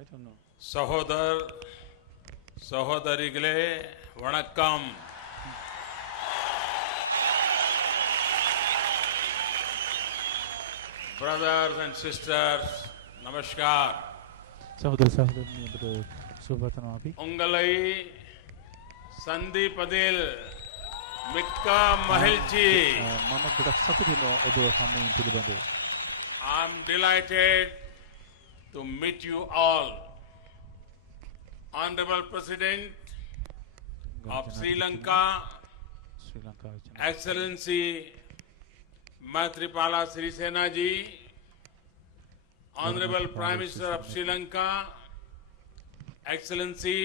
I don't know. சகோதர் சகோதரிகளே வணக்கம். Brothers and sisters, namaskar. சகோதர சகோதரி சுபத்தனமாபி உங்களை சந்திப்பதில் மிக்க மகிழ்ச்சி. මම ගොඩක් සතුටු වෙනවා ඔබ හමුවීම පිළිබඳව. I am delighted to meet you all. Honorable President of Sri Lanka, ශ්‍රී ලංකාවේ Excellency Maithripala Sirisena ji, Honorable Prime Minister of Sri Lanka, Excellency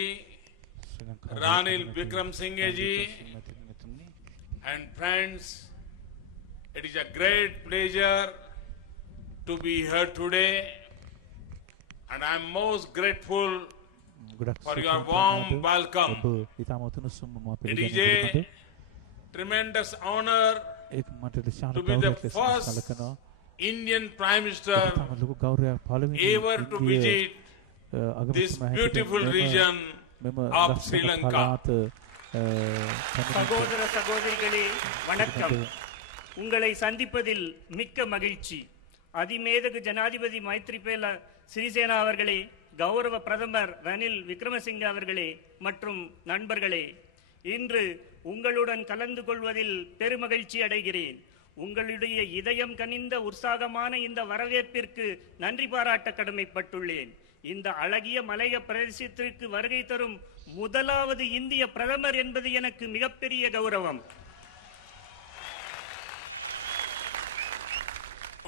ශ්‍රී ලංකාවේ Ranil Wickremesinghe ji, මැතිතුමනි, and friends, it is a great pleasure to be here today, and I am most grateful ගොඩක් for your warm welcome. ඔබ ඉතාම උතුණුසුම් මම It is පිළිගන්නවා. a tremendous honor ඒක මට විශාල to be the ගෞරවයක් ලෙස first සැලකනවා. Indian Prime Minister ඉතාම ලොකු ගෞරවයක් පළවෙනි ever to visit this beautiful region of Sri Lanka. சகோதர சகோதரிகளே வணக்கம். உங்களை சந்திப்பதில் மிக்க மகிழ்ச்சி. அதிமேதகு ஜனாதிபதி மைத்ரிபால சிறிசேனா அவர்களே, கௌரவ பிரதமர் ரணில் விக்ரமசிங்க அவர்களே மற்றும் நண்பர்களே, இன்று உங்களுடன் கலந்து கொள்வதில் பெருமகிழ்ச்சி அடைகிறேன். உங்களுடைய இதயம் கனிந்த உற்சாகமான இந்த வரவேற்பிற்கு நன்றி பாராட்ட கடமைப்பட்டுள்ளேன். இந்த அழகிய மலைய பிரதேசத்திற்கு வருகை தரும் முதலாவது இந்திய பிரதமர் என்பது எனக்கு மிகப்பெரிய கௌரவம்.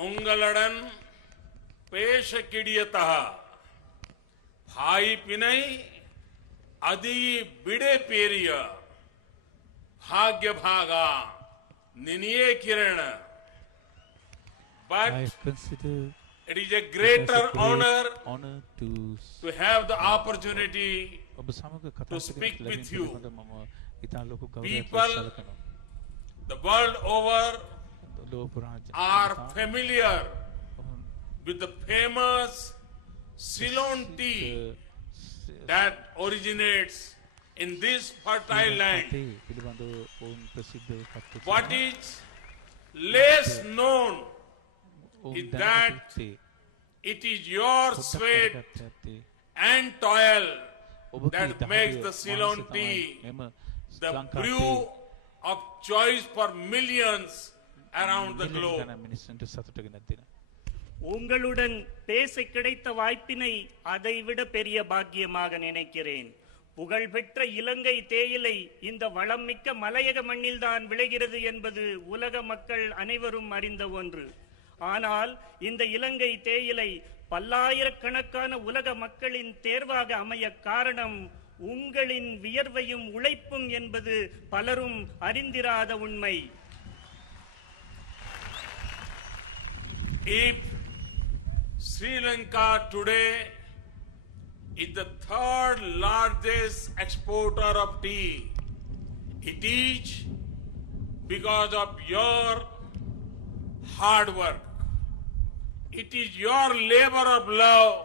உங்களுடன் பேச கிடியத்தக भाई पिनई अदी बिड़े पेरिय भाग्य भागा निनिये किरण. But I consider it is a greater honor to have the opportunity ඔබ සමග කතා to speak කරන්න with ලැබීම you. පිළිබඳව මම ඉතා ලොකු ගෞරවයක් People සැලකනවා. the world over ලෝක පුරා are familiar with the famous Ceylon tea that originates in this fertile land. පිළිබඳව ඔවුන් ප්‍රසිද්ධ කට්ටිය. What is less known is that it is your sweat and toil that makes the Ceylon tea the brew of choice for millions around the globe. உங்களுடன் பேச கிடைத்த வாய்ப்பினை அதைவிட பெரிய பாக்கியமாக நினைக்கிறேன். புகழ்பெற்ற இலங்கை தேயிலை இந்த வளம் மிக்க மலையக மண்ணில்தான் விளைகிறது என்பது உலக மக்கள் அனைவரும் அறிந்த ஒன்று. ஆனால் இந்த இலங்கை தேயிலை பல்லாயிரக்கணக்கான உலக மக்களின் தேர்வாக அமைய காரணம் உங்களின் வியர்வையும் உழைப்பும் என்பது பலரும் அறிந்திராத உண்மை. If Sri Lanka today is the third largest exporter of tea, it is because of your hard work. It is your labor of love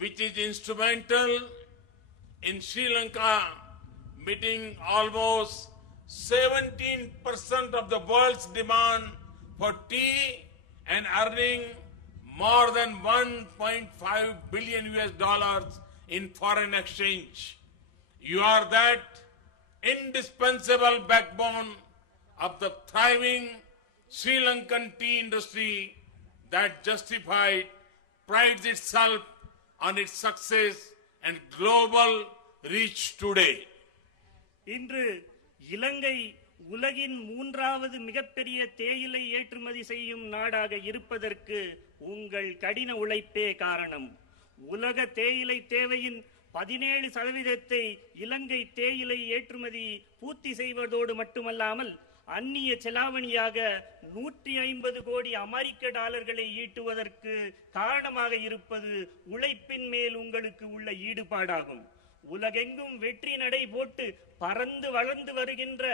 which is instrumental in Sri Lanka meeting almost 17% of the world's demand for tea and earning more than $1.5 billion in foreign exchange. You are that indispensable backbone of the thriving Sri Lankan tea industry that justified, prides itself on its success and global reach today. இன்று இலங்கை உலகின் மூன்றாவது மிகப்பெரிய தேயிலை ஏற்றுமதி செய்யும் நாடாக இருப்பதற்கு உங்கள் கடின உழைப்பே காரணம். உலக தேயிலை தேவையின் 17% இலங்கை தேயிலை ஏற்றுமதி பூர்த்தி செய்வதோடு மட்டுமல்லாமல் அந்நிய செலாவணியாக 150 கோடி அமெரிக்க டாலர்களை ஈட்டுவதற்கு காரணமாக இருப்பது உழைப்பின் மேல் உங்களுக்கு உள்ள ஈடுபாடாகும். உலகெங்கும் வெற்றி நடை போட்டு பறந்து வளர்ந்து வருகின்ற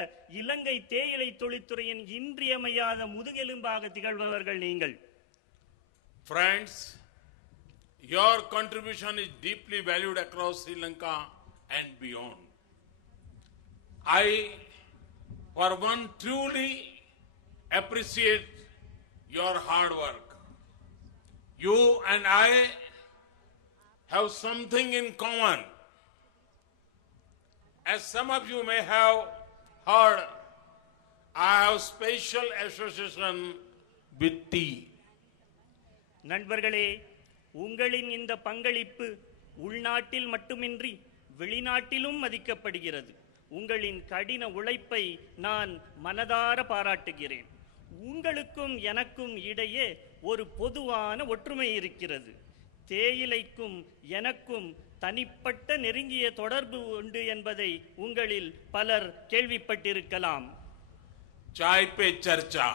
இலங்கை தேயிலை தொழில்துறையின் இன்றியமையாத முதுகெலும்பாக திகழ்பவர்கள் நீங்கள். Friends, Your contribution is deeply valued across Sri Lanka and beyond. I, for one, truly appreciate your hard work. You and I have something in common. As some of you may have heard, I have special association with tea. நண்பர்களே, உங்களின் இந்த பங்களிப்பு உள்நாட்டில் மட்டுமின்றி வெளிநாட்டிலும் மதிக்கப்படுகிறது. உங்களின் கடின உழைப்பை நான் மனதார பாராட்டுகிறேன். உங்களுக்கும் எனக்கும் இடையே ஒரு பொதுவான ஒற்றுமை இருக்கிறது. தேயிலைக்கும் எனக்கும் தனிப்பட்ட நெருங்கிய தொடர்பு உண்டு என்பதை உங்களில் பலர் கேள்விப்பட்டிருக்கலாம். चाय पे चर्चा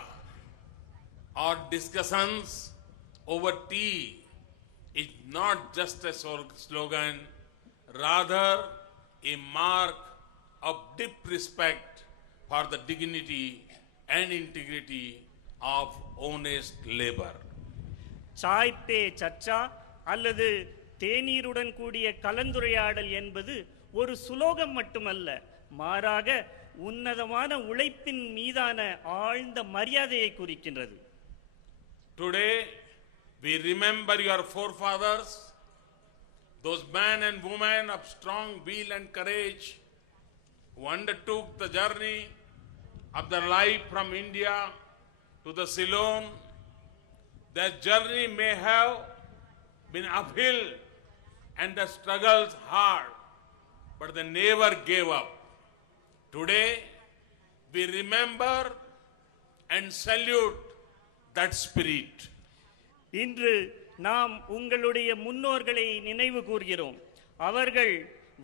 और discussions over tea is not just a slogan, rather a mark of deep respect for the dignity and integrity of honest labor. Sai பே சர்ச்சா அல்லது தேநீருடன் கூடிய கலந்துரையாடல் என்பது ஒரு சுலோகம் மட்டுமல்ல, மாறாக உன்னதமான உழைப்பின் மீதான ஆழ்ந்த மரியாதையை குறிக்கின்றது. Today we remember your forefathers, those men and women of strong will and courage who undertook the journey of their life from India to the Ceylon. Their journey may have been uphill and the struggles hard, but they never gave up. Today, we remember and salute that spirit. இன்று நாம் உங்களுடைய முன்னோர்களை நினைவு கூர்கிறோம். அவர்கள்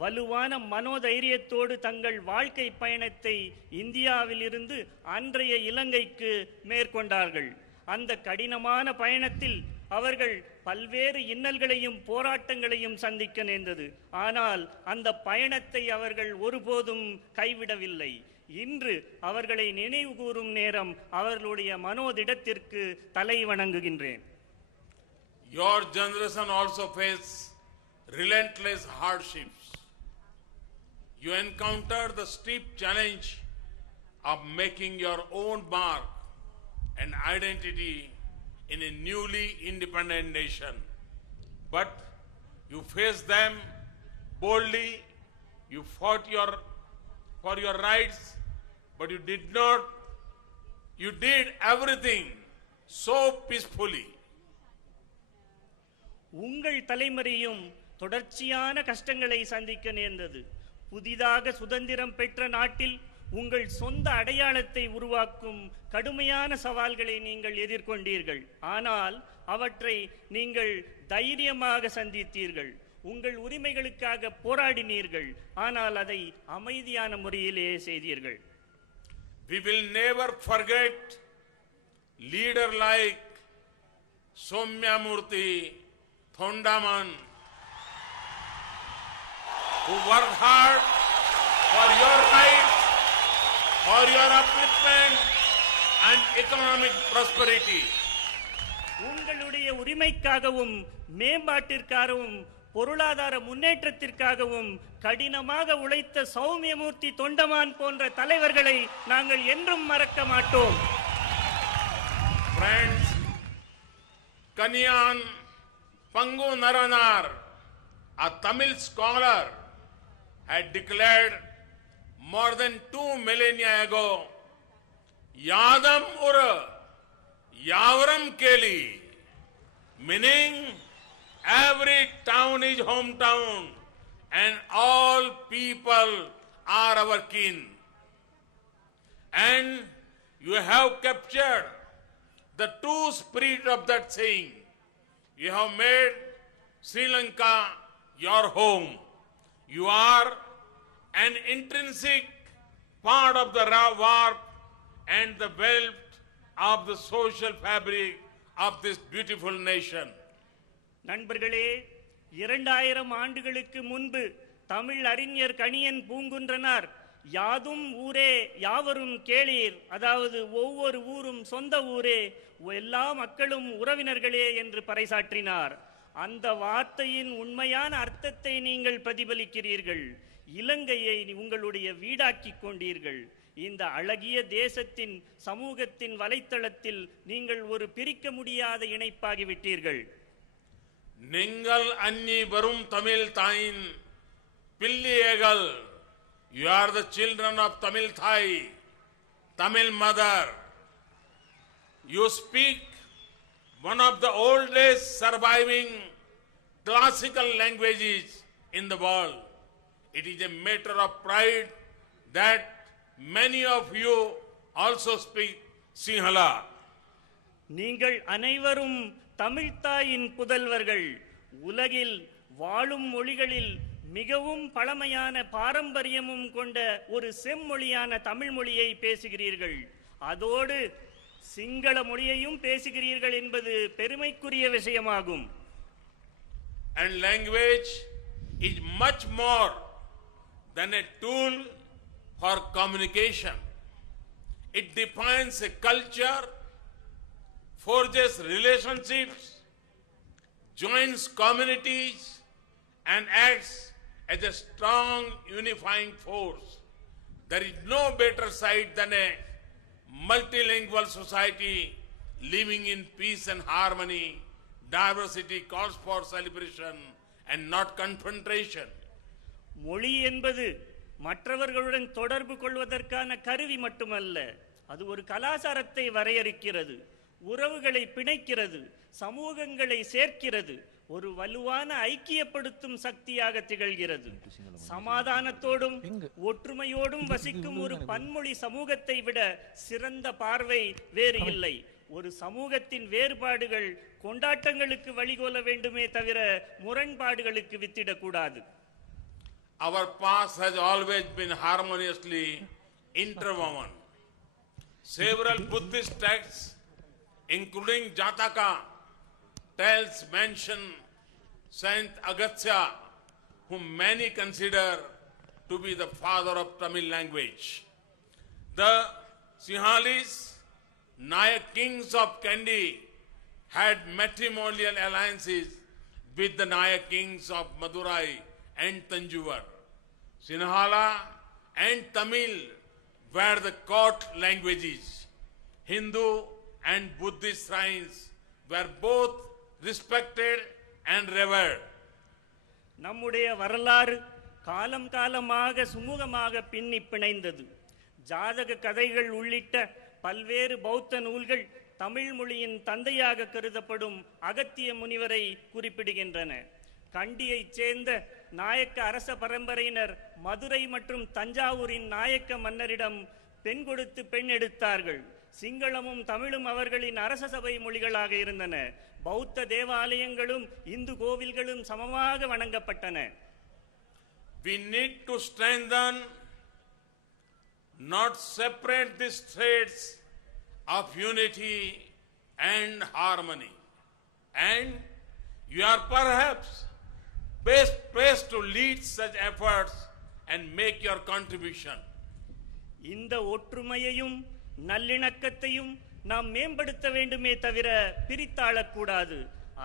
வலுவான மனோதைரியத்தோடு தங்கள் வாழ்க்கை பயணத்தை இந்தியாவிலிருந்து அன்றைய இலங்கைக்கு மேற்கொண்டார்கள். அந்த கடினமான பயணத்தில் அவர்கள் பல்வேறு இன்னல்களையும் போராட்டங்களையும் சந்திக்க நேர்ந்தது. ஆனால் அந்த பயணத்தை அவர்கள் ஒருபோதும் கைவிடவில்லை. இன்று அவர்களை நினைவு கூறும் நேரம். அவர்களுடைய மனோதிடத்திற்கு தலை வணங்குகின்றேன். Your generation also faced relentless hardships. You encountered the steep challenge of making your own mark and identity in a newly independent nation. But you faced them boldly, you fought for your rights, but you did everything so peacefully. உங்கள் தலைமுறையும் தொடர்ச்சியான கஷ்டங்களை சந்திக்க நேர்ந்தது. புதிதாக சுதந்திரம் பெற்ற நாட்டில் உங்கள் சொந்த அடையாளத்தை உருவாக்கும் கடுமையான சவால்களை நீங்கள் எதிர்கொண்டீர்கள். ஆனால் அவற்றை நீங்கள் தைரியமாக சந்தித்தீர்கள். உங்கள் உரிமைகளுக்காக போராடினீர்கள். ஆனால் அதை அமைதியான முறையிலே செய்தீர்கள். We will never forget leader like Soumyamurthy Thondaman, who worked hard for your rights, for your upliftment and economic prosperity. உங்களுடைய உரிமைக்காகவும் மேம்பாட்டிற்காகவும் பொருளாதார முன்னேற்றத்திற்காகவும் கடினமாக உழைத்த சௌமியமூர்த்தி தொண்டமான் போன்ற தலைவர்களை நாங்கள் என்றும் மறக்க மாட்டோம். Friends, Kanyan Pangu Naranar, a Tamil scholar, had declared more than 2 millennia ago, Yadam Ura, Yavaram Keli, meaning every town is hometown and all people are our kin. And you have captured the true spirit of that saying. You have made Sri Lanka your home. You are an intrinsic part of the warp and the wealth of the social fabric of this beautiful nation. நண்பர்களே, 2000 ஆண்டுகளுக்கு முன்பு தமிழ் அறிஞர் கணியன் பூங்குன்றனார் யாதும் ஊரே யாவரும் கேளீர், அதாவது ஒவ்வொரு ஊரும் சொந்த ஊரே, எல்லா மக்களும் உறவினர்களே என்று பறைசாற்றினார். அந்த வார்த்தையின் உண்மையான அர்த்தத்தை நீங்கள் பிரதிபலிக்கிறீர்கள். இலங்கையை உங்களுடைய வீடாக்கிக் கொண்டீர்கள். இந்த அழகிய தேசத்தின் சமூகத்தின் வலைத்தளத்தில் நீங்கள் ஒரு பிரிக்க முடியாத இணைப்பாகிவிட்டீர்கள். நீங்கள் அன்னி வரும் தமிழ் தாயின் பிள்ளைகள். You are the children of Tamil Thai, Tamil mother. You speak one of the oldest surviving classical languages in the world. It is a matter of pride that many of you also speak Sinhala. நீங்கள் அனைவரும் தமிழ்த்தாயின் புதல்வர்கள். உலகில் வாழும் மொழிகளில் மிகவும் பழமையான பாரம்பரியமும் கொண்ட ஒரு செம்மொழியான தமிழ் மொழியை பேசுகிறீர்கள். அதோடு சிங்கள மொழியையும் பேசுகிறீர்கள் என்பது பெருமைக்குரிய விஷயமாகும். And language is much more than a tool for communication. It defines a culture, forges relationships, joins communities, and acts as a strong unifying force. There is no better sight than a multilingual society living in peace and harmony. Diversity calls for celebration and not confrontation. மொழி என்பது மற்றவர்களுடன் தொடர்பு கொள்வதற்கான கருவி மட்டுமல்ல, அது ஒரு கலாச்சாரத்தை வரையறுக்கிறது, உறவுகளை பிணைக்கிறது, சமூகங்களை சேர்க்கிறது, ஒரு வலுவான ஐக்கியப்படுத்தும் சக்தியாக திகழ்கிறது. சமாதானத்தோடும் ஒற்றுமையோடும் வசிக்கும் ஒரு பன்மொழி சமூகத்தை விட சிறந்த பார்வை வேறு இல்லை. ஒரு சமூகத்தின் வேறுபாடுகள் கொண்டாட்டங்களுக்கு வழிகோல வேண்டுமே தவிர முரண்பாடுகளுக்கு வித்திடக்கூடாது. Our past has always been harmoniously interwoven. Several Buddhist texts, including Jataka, mention Saint Agastya, whom many consider to be the father of Tamil language. The Sinhalese Nayak kings of Kandy had matrimonial alliances with the Nayak kings of Madurai and Tanjore. Sinhala and Tamil were the court languages. Hindu and Buddhist shrines were both respected and revered. நம்முடைய வரலாறு காலம் காலமாக சுமூகமாக பின்னி பிணைந்தது. ஜாதக கதைகள் உள்ளிட்ட பல்வேறு பௌத்த நூல்கள் தமிழ் மொழியின் தந்தையாக கருதப்படும் அகத்திய முனிவரை குறிப்பிடுகின்றன. கண்டியைச் சேர்ந்த நாயக்க அரச பரம்பரையினர் மதுரை மற்றும் தஞ்சாவூரின் நாயக்க மன்னரிடம் பெண் கொடுத்து பெண் எடுத்தார்கள். சிங்களமும் தமிழும் அவர்களின் அரச சபை மொழிகளாக இருந்தன. பௌத்த தேவாலயங்களும் இந்து கோவில்களும் சமமாக வணங்கப்பட்டன. We need to strengthen, not separate these threads of unity and harmony. And you are perhaps best placed to lead such efforts and make your contribution. இந்த ஒற்றுமையையும் நல்லிணக்கத்தையும் நாம் மேம்படுத்த வேண்டுமே தவிர பிரித்தாளக்கூடாது.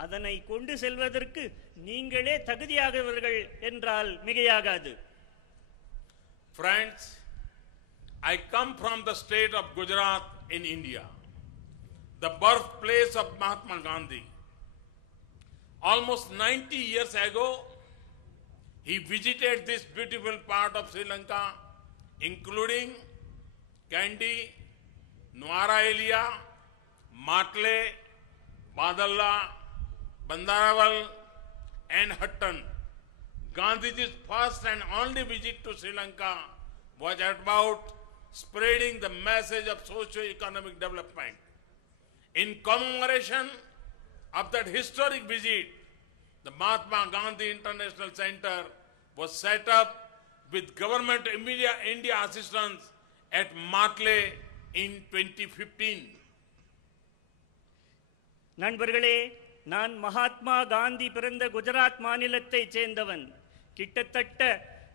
அதனை கொண்டு செல்வதற்கு நீங்களே தகுதியாகவர்கள் என்றால் மிகையாகாது. Friends, I come from the state of Gujarat in India, the birthplace of Mahatma Gandhi. Almost 90 years ago, he visited this beautiful part of Sri Lanka, including Kandy, Nuwara Elia, Matle, Badalla, Bandaraval, and Hutton. Gandhiji's first and only visit to Sri Lanka was about spreading the message of socio-economic development. In commemoration of that historic visit, the Mahatma Gandhi International Center was set up with government India assistance at Matle in 2015. நண்பர்களே, நான் மகாத்மா காந்தி பிறந்த குஜராத் மாநிலத்தைச் சேர்ந்தவன். கிட்டத்தட்ட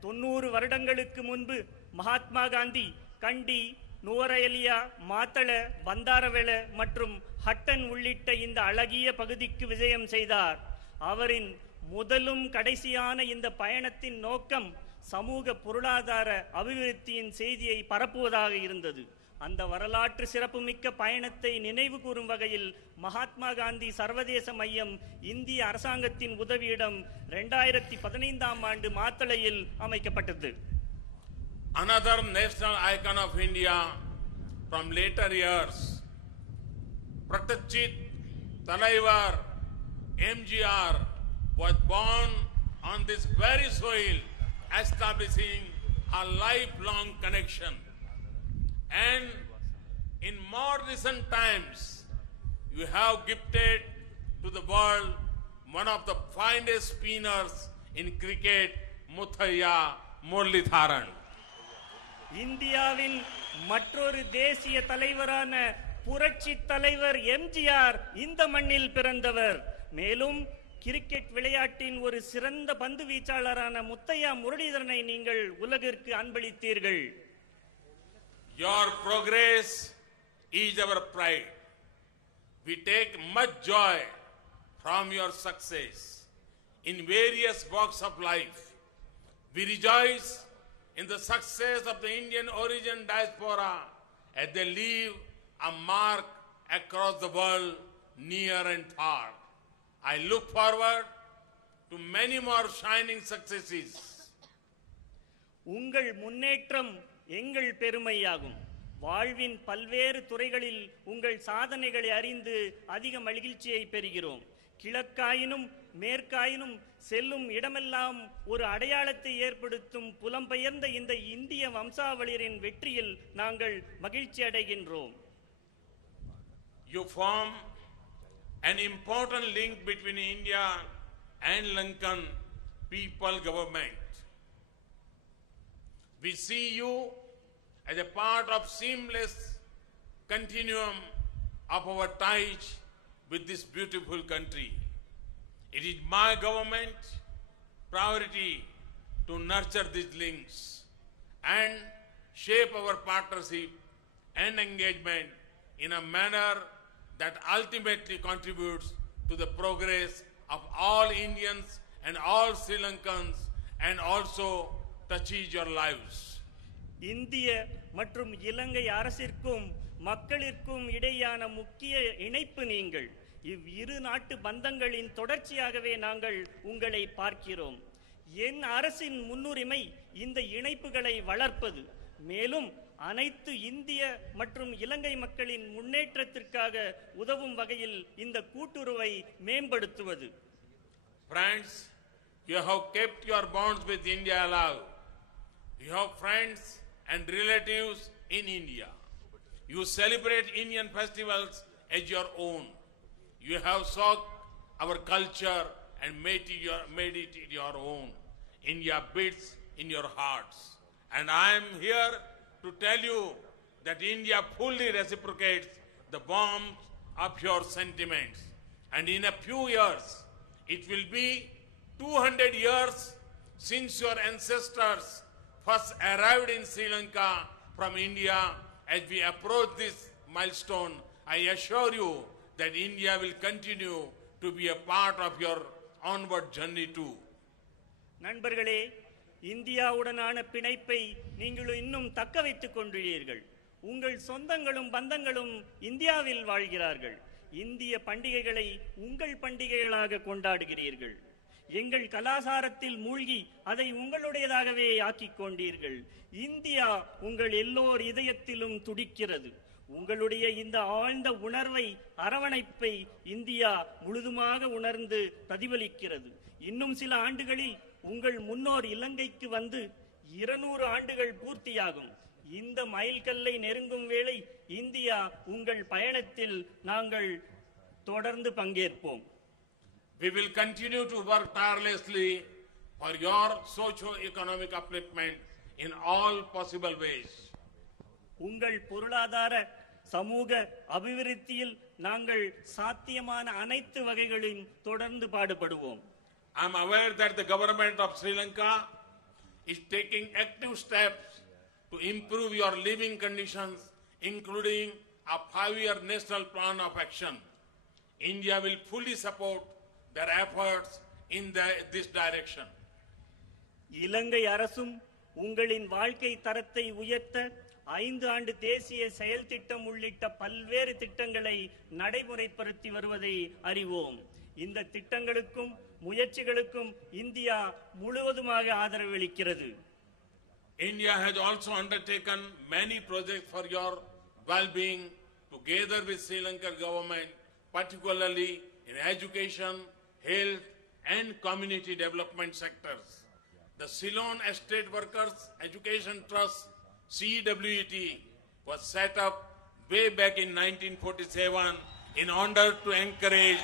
90 வருடங்களுக்கு முன்பு மகாத்மா காந்தி கண்டி, நுவரெலியா, மாத்தள, பந்தாரவெள மற்றும் ஹட்டன் உள்ளிட்ட இந்த அழகிய பகுதிக்கு விஜயம் செய்தார். அவரின் முதலும் கடைசியான இந்த பயணத்தின் நோக்கம் சமூக பொருளாதார அபிவிருத்தியின் செய்தியை பரப்புவதாக இருந்தது. அந்த வரலாற்று சிறப்புமிக்க பயணத்தை நினைவு கூறும் வகையில் மகாத்மா காந்தி சர்வதேச மையம் இந்திய அரசாங்கத்தின் உதவியிடம் 2015ஆம் ஆண்டு மாத்தளையில் அமைக்கப்பட்டது. Another national icon of India from later years, Pratachit Talaivar MGR was born on this very soil, establishing a lifelong connection. And in more recent times, you have gifted to the world one of the finest spinners in cricket, Muthaiya Muralitharan. இந்தியாவின் மற்றொரு தேசிய தலைவரான புரட்சி தலைவர் எம்ஜிஆர் இந்த மண்ணில் பிறந்தவர். மேலும் கிரிக்கெட் விளையாட்டின் ஒரு சிறந்த பந்து வீச்சாளரான முத்தையா முரளிதரனை நீங்கள் உலகிற்கு அன்பளித்தீர்கள். Your progress is our pride. We take much joy from your success in various walks of life. We rejoice in the success of the Indian origin diaspora as they leave a mark across the world, near and far. I look forward to many more shining successes. உங்கள் முன்னேற்றம் எங்கள் பெருமையாகும். வாழ்வின் பல்வேறு துறைகளில் உங்கள் சாதனைகளை அறிந்து அதிக மகிழ்ச்சியை பெறுகிறோம். கிழக்காயினும் மேற்காயினும் செல்லும் இடமெல்லாம் ஒரு அடையாளத்தை ஏற்படுத்தும் புலம்பெயர்ந்த இந்த இந்திய வம்சாவளியரின் வெற்றியில் நாங்கள் மகிழ்ச்சி அடைகின்றோம். You form an important link between India and Lankan people government. We see you as a part of seamless continuum of our ties with this beautiful country. It is my government priority to nurture these links and shape our partnership and engagement in a manner that ultimately contributes to the progress of all Indians and all Sri Lankans and also touches your lives. இந்திய மற்றும் இலங்கை அரசிற்கும் மக்களிற்கும் இடையான முக்கிய இணைப்பு நீங்கள். இவ்விரு நாட்டு பந்தங்களின் தொடர்ச்சியாகவே நாங்கள் உங்களை பார்க்கிறோம். என் அரசின் முன்னுரிமை இந்த இணைப்புகளை வளர்ப்பது, மேலும் அனைத்து இந்திய மற்றும் இலங்கை மக்களின் முன்னேற்றத்திற்காக உதவும் வகையில் இந்த கூட்டுறவை மேம்படுத்துவது. Friends, you have kept your bonds with India alive. You have friends and relatives in India. You celebrate Indian festivals as your own. You have sought our culture and made it your own. India beats in your hearts. And I am here to tell you that India fully reciprocates the warmth of your sentiments. And in a few years, it will be 200 years since your ancestors first arrived in Sri Lanka from India. As we approach this milestone, I assure you that India will continue to be a part of your onward journey too. நண்பர்களே, இந்தியாவுடனான பிணைப்பை நீங்கள் இன்னும் தக்க வைத்துக் கொண்டுள்ளீர்கள். உங்கள் சொந்தங்களும் பந்தங்களும் இந்தியாவில் வாழ்கிறார்கள். இந்திய பண்டிகைகளை உங்கள் பண்டிகைகளாக கொண்டாடுகிறீர்கள். எங்கள் கலாசாரத்தில் மூழ்கி அதை உங்களுடையதாகவே ஆக்கிக் கொண்டீர்கள். இந்தியா உங்கள் எல்லோர் இதயத்திலும் துடிக்கிறது. உங்களுடைய இந்த ஆழ்ந்த உணர்வை, அரவணைப்பை இந்தியா முழுதுமாக உணர்ந்து பிரதிபலிக்கிறது. இன்னும் சில ஆண்டுகளில் உங்கள் முன்னோர் இலங்கைக்கு வந்து 200 ஆண்டுகள் பூர்த்தியாகும். இந்த மைல்கல்லை நெருங்கும் வேளை இந்தியா உங்கள் பயணத்தில் நாங்கள் தொடர்ந்து பங்கேற்போம். We will continue to work tirelessly for your socio-economic upliftment in all possible ways. உங்கள் பொருளாதார சமூக அபிவிருத்தியில் நாங்கள் சாத்தியமான அனைத்து வகைகளிலும் தொடர்ந்து பாடுபடுவோம். I am aware that the government of Sri Lanka is taking active steps to improve your living conditions, including a 5-year national plan of action. India will fully support their efforts in this direction. இலங்கை அரசும் உங்களின் வாழ்க்கை தரத்தை உயர்த்த 5 ஆண்டு தேசிய செயல் திட்டம் உள்ளிட்ட பல்வேறு திட்டங்களை நடைமுறைப்படுத்தி வருவதை அறிவோம். இந்த திட்டங்களுக்கும் முயற்சிகளுக்கும் இந்தியா முழுவதுமாக ஆதரவளிக்கிறது. India has also undertaken many projects for your well-being together with Sri Lankan government, particularly in education, health and community development sectors. The Ceylon Estate Workers Education Trust, CWET, was set up way back in 1947 in order to encourage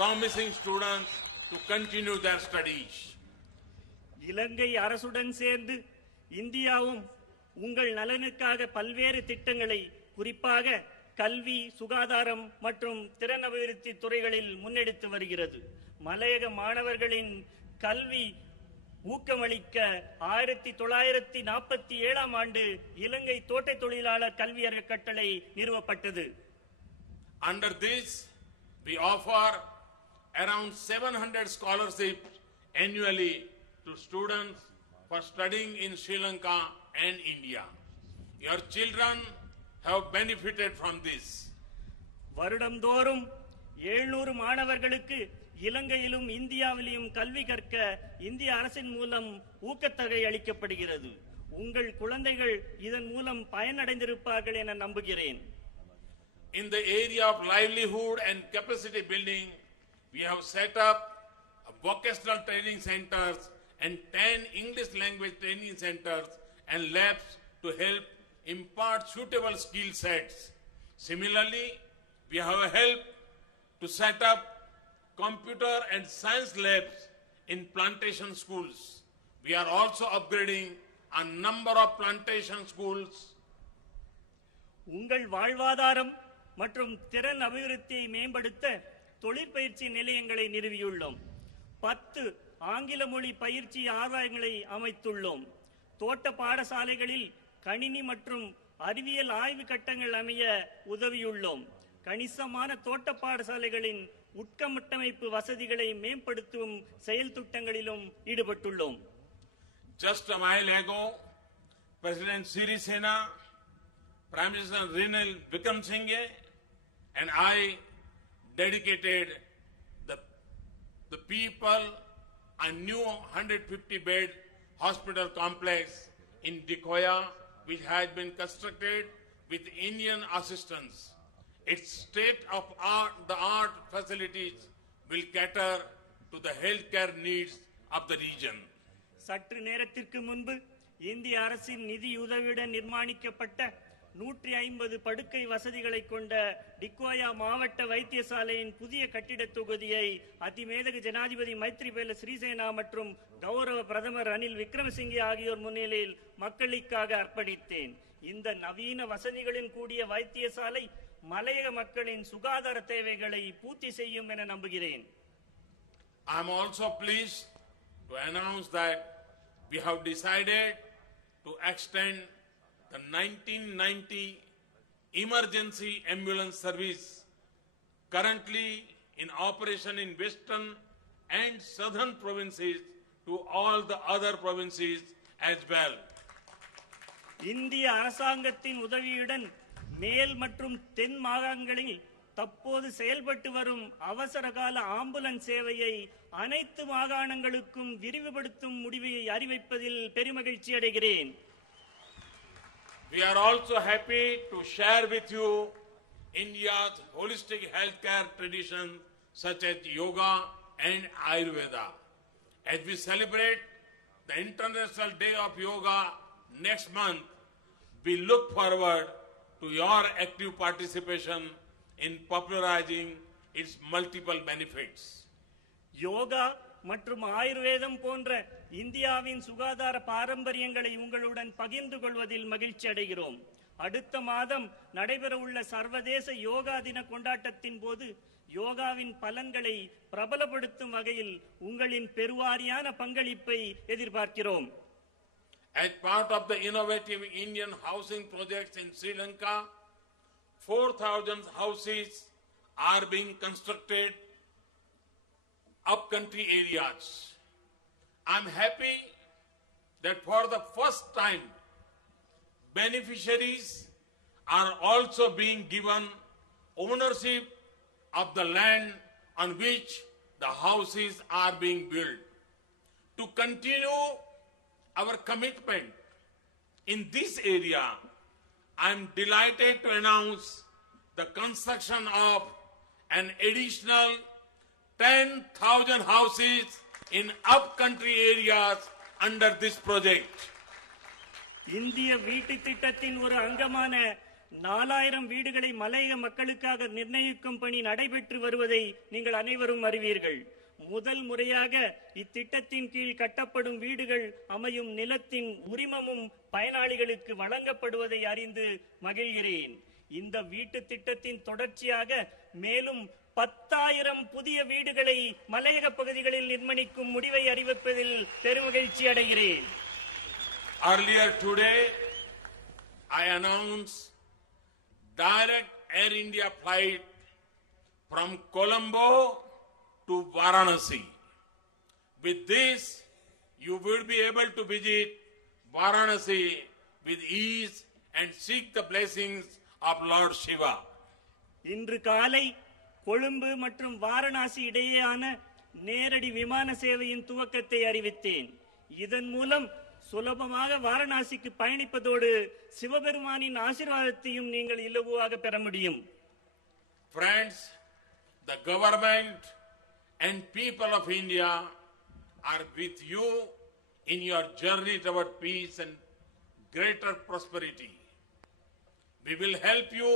promising students to continue their studies. இலங்கை அரசுடன் சேர்ந்து இந்தியாவும் உங்கள் நலனுக்காக பல்வேறு திட்டங்களை குறிப்பாக கல்வி, சுகாதாரம் மற்றும் திறன் அபிவிருத்தி துறைகளில் முன்னெடுத்து வருகிறது. மலையக மாணவர்களின் கல்வி ஊக்கமளிக்க 1947 ஆண்டு இலங்கை தோட்ட தொழிலாளர் கல்வி அறக்கட்டளை நிறுவப்பட்டது. Under this, we offer around 700 scholarships annually to students for studying in Sri Lanka and India. Your children have benefited from this. வருடம்தோறும் 700 மாணவர்களுக்கு இலங்கையிலும் இந்தியாவிலும் கல்வி கற்க இந்திய அரசின் மூலம் ஊக்கத்தொகை அளிக்கப்படுகிறது. உங்கள் குழந்தைகள் இதன் மூலம் பயனடைந்திருப்பார்கள் என நம்புகிறேன். In the area of livelihood and capacity building, we have set up vocational training centers and 10 English language training centers and labs to help impart suitable skill sets. Similarly, we have helped to set up computer and science labs in plantation schools. We are also upgrading a number of plantation schools. உங்கள் வாழ்வாதாரம் மற்றும் திறன் அபிவிருத்தியை மேம்படுத்த தொழிற்பயிற்சி நிலையங்களை நிறுவியுள்ளோம். 10 ஆங்கில மொழி பயிற்சி ஆய்வகங்களை அமைத்துள்ளோம். தோட்ட பாடசாலைகளில் கணினி மற்றும் அறிவியல் ஆய்வு கட்டங்கள் அமைய உதவியுள்ளோம். கணிசமான தோட்ட பாடசாலைகளின் உட்கட்டமைப்பு வசதிகளை மேம்படுத்தும் செயல் திட்டங்களிலும் ஈடுபட்டுள்ளோம். Just a while ago, President Sirisena, Prime Minister Ranil Wickremesinghe and I dedicated the people a new 150-bed hospital complex in Dikoya, which has been constructed with Indian assistance. Its state-of-the-art facilities will cater to the healthcare needs of the region. சற்று நேரத்திற்கு முன்பு இந்திய அரசின் நிதியுதவியுடன் நிர்மாணிக்கப்பட்ட 150 படுக்கை வசதிகளை கொண்ட டிக்கோயா மாவட்ட வைத்தியசாலையின் புதிய கட்டிட தொகுதியை அதிமேதகு ஜனாதிபதி மைத்ரிபால சிறிசேனா மற்றும் கௌரவ பிரதமர் ரணில் விக்ரமசிங்கே ஆகியோர் முன்னிலையில் மக்களுக்காக அர்ப்பணித்தேன். இந்த நவீன வசதிகளின் கூடிய வைத்தியசாலை மலையக மக்களின் சுகாதார தேவைகளை பூர்த்தி செய்யும் என நம்புகிறேன். I am also pleased to announce that we have decided to extend the 1990 emergency ambulance service currently in operation in western and southern provinces to all the other provinces as well. இந்திய அரசாங்கத்தின் உதவியுடன் மேல் மற்றும் தென் மாகாணங்களில் தற்போது செயல்பட்டு வரும் அவசரகால ஆம்புலன்ஸ் சேவையை அனைத்து மாகாணங்களுக்கும் விரிவுபடுத்தும் முடிவை அறிவிப்பதில் பெருமகிழ்ச்சி அடைகிறேன். We are also happy to share with you India's holistic healthcare tradition such as yoga and Ayurveda. As we celebrate the International Day of Yoga next month, we look forward to your active participation in popularizing its multiple benefits. Yoga மற்றும் ஆயுர்வேதம் போன்ற இந்தியாவின் சுகாதார பாரம்பரியங்களை உங்களுடன் பகிர்ந்து கொள்வதில் மகிழ்ச்சி அடைகிறோம். அடுத்த மாதம் நடைபெறவுள்ள சர்வதேச யோகா தின கொண்டாட்டத்தின் போது யோகாவின் பலன்களை பிரபலப்படுத்தும் வகையில் உங்களின் பெருவாரியான பங்களிப்பை எதிர்பார்க்கிறோம். As part of the innovative Indian housing projects in Sri Lanka, 4,000 houses are being constructed upcountry areas. I'm happy that for the first time, beneficiaries are also being given ownership of the land on which the houses are being built. To continue our commitment in this area, I am delighted to announce the construction of an additional 10,000 houses in upcountry areas under this project. இந்திய வீட்டு திட்டத்தின் ஒரு அங்கமான 4000 வீடுகளை மலையக மக்களுக்காக நிர்ணயிக்கும் பணி நடைபெற்று வருவதை நீங்கள் அனைவரும் அறிவீர்கள். முதல் முறையாக இத்திட்டத்தின் கீழ் கட்டப்படும் வீடுகள் அமையும் நிலத்தின் உரிமமும் பயனாளிகளுக்கு வழங்கப்படுவதை அறிந்து மகிழ்கிறேன். இந்த வீட்டு திட்டத்தின் தொடர்ச்சியாக மேலும் 10,000 புதிய வீடுகளை மலையக பகுதிகளில் நிர்மாணிக்கும் முடிவை அறிவிப்பதில் பெருமகிழ்ச்சி அடைகிறேன். Earlier today, I announced direct Air India flight from Colombo to Varanasi. With this, you will be able to visit Varanasi with ease and seek the blessings of Lord Shiva. இன்று காலை கொழும்பு மற்றும் வாரணாசி இடையேயான நேரடி விமான சேவையின் துவக்கத்தை அறிவித்தேன். இதன் மூலம் சுலபமாக வாரணாசிக்கு பயணிப்பதோடு சிவபெருமானின் ஆசீர்வாதத்தையும் நீங்கள் இலகுவாக பெற முடியும். Friends, the government and people of India are with you in your journey toward peace and greater prosperity. We will help you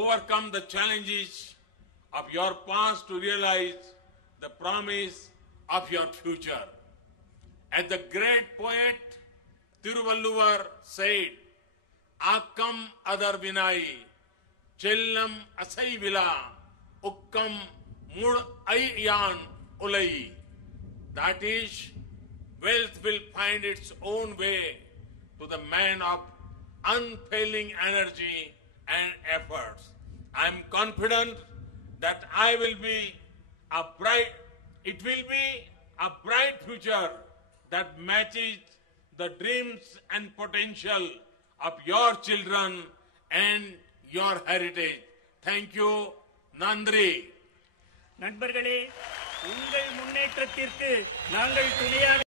overcome the challenges of your past to realize the promise of your future. As the great poet Thiruvalluvar said, Akkam adar vinai, chellam asai vila, ukkam mud ayyan ulai. That is, wealth will find its own way to the man of unfailing energy and efforts. I am confident that it will be a bright future that matches the dreams and potential of your children and your heritage. Thank you, Nandri. நண்பர்களே, உங்கள் முன்னேற்றத்திற்கு நாங்கள் துணையாக